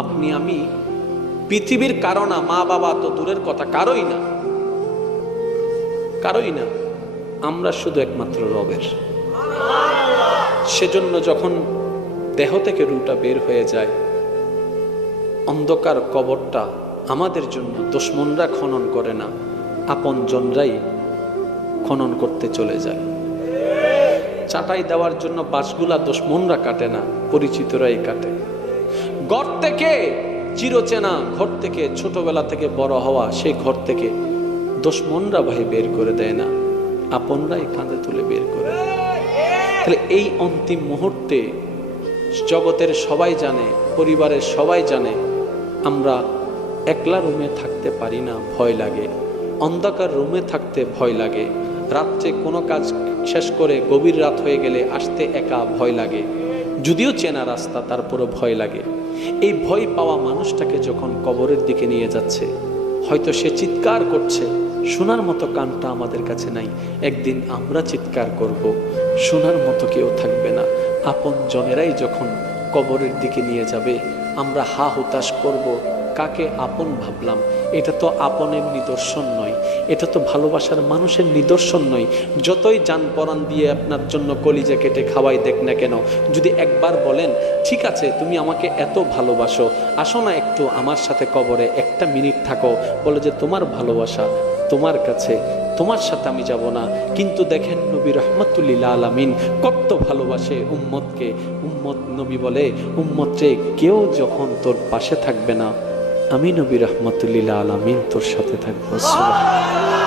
আপনি আমি পৃথিবীর কারো না, মা বাবা তো দূরের কথা, কারোই না, কারোই না, আমরা শুধু একমাত্র রবের। সেজন্য যখন দেহ থেকে রুটা বের হয়ে যায়, অন্ধকার কবরটা আমাদের জন্য দুশমনরা খনন করে না, আপন জনরাই খনন করতে চলে যায়। চাটাই দেওয়ার জন্য বাঁশগুলা দুশমনরা কাটে না, পরিচিতরাই কাটে। ঘর থেকে চিরচেনা ঘর থেকে, ছোটবেলা থেকে বড় হওয়া সেই ঘর থেকে দুশমনরা ভাই বের করে দেয় না, আপনরাই কাঁধে তুলে বের করে। তাহলে এই অন্তিম মুহূর্তে জগতের সবাই জানে, পরিবারের সবাই জানে, আমরা একলা রুমে থাকতে পারি না, ভয় লাগে। অন্ধকার রুমে থাকতে ভয় লাগে। রাত্রে কোনো কাজ শেষ করে গভীর রাত হয়ে গেলে আসতে একা ভয় লাগে, যদিও চেনা রাস্তা তারপরও ভয় লাগে। এই ভয় পাওয়া মানুষটাকে যখন কবরের দিকে নিয়ে যাচ্ছে, হয়তো সে চিৎকার করছে, শোনার মতো কানটা আমাদের কাছে নাই। একদিন আমরা চিৎকার করব, শোনার মতো কেউ থাকবে না। আপন জনেরাই যখন কবরের দিকে নিয়ে যাবে, আমরা হা হুতাশ করব, কাকে আপন ভাবলাম। এটা তো আপনের নিদর্শন নয়, এটা তো ভালোবাসার মানুষের নিদর্শন নয়। যতই জান পরাণ দিয়ে আপনার জন্য কলিজা কেটে খাওয়াই দেখ না কেন, যদি একবার বলেন ঠিক আছে তুমি আমাকে এত ভালোবাসো, আসো না একটু আমার সাথে কবরে একটা মিনিট থাকো, বলে যে তোমার ভালোবাসা তোমার কাছে, তোমার সাথে আমি যাব না। কিন্তু দেখেন নবী রহমতুল্লিল আলামিন কত ভালোবাসে উম্মতকে। উম্মত নবী বলে, উম্মত রে, কেউ যখন তোর পাশে থাকবে না, আমি নবী রহমতুল্লিল আলামিন তোর সাথে থাকবো। সুবহানাল্লাহ।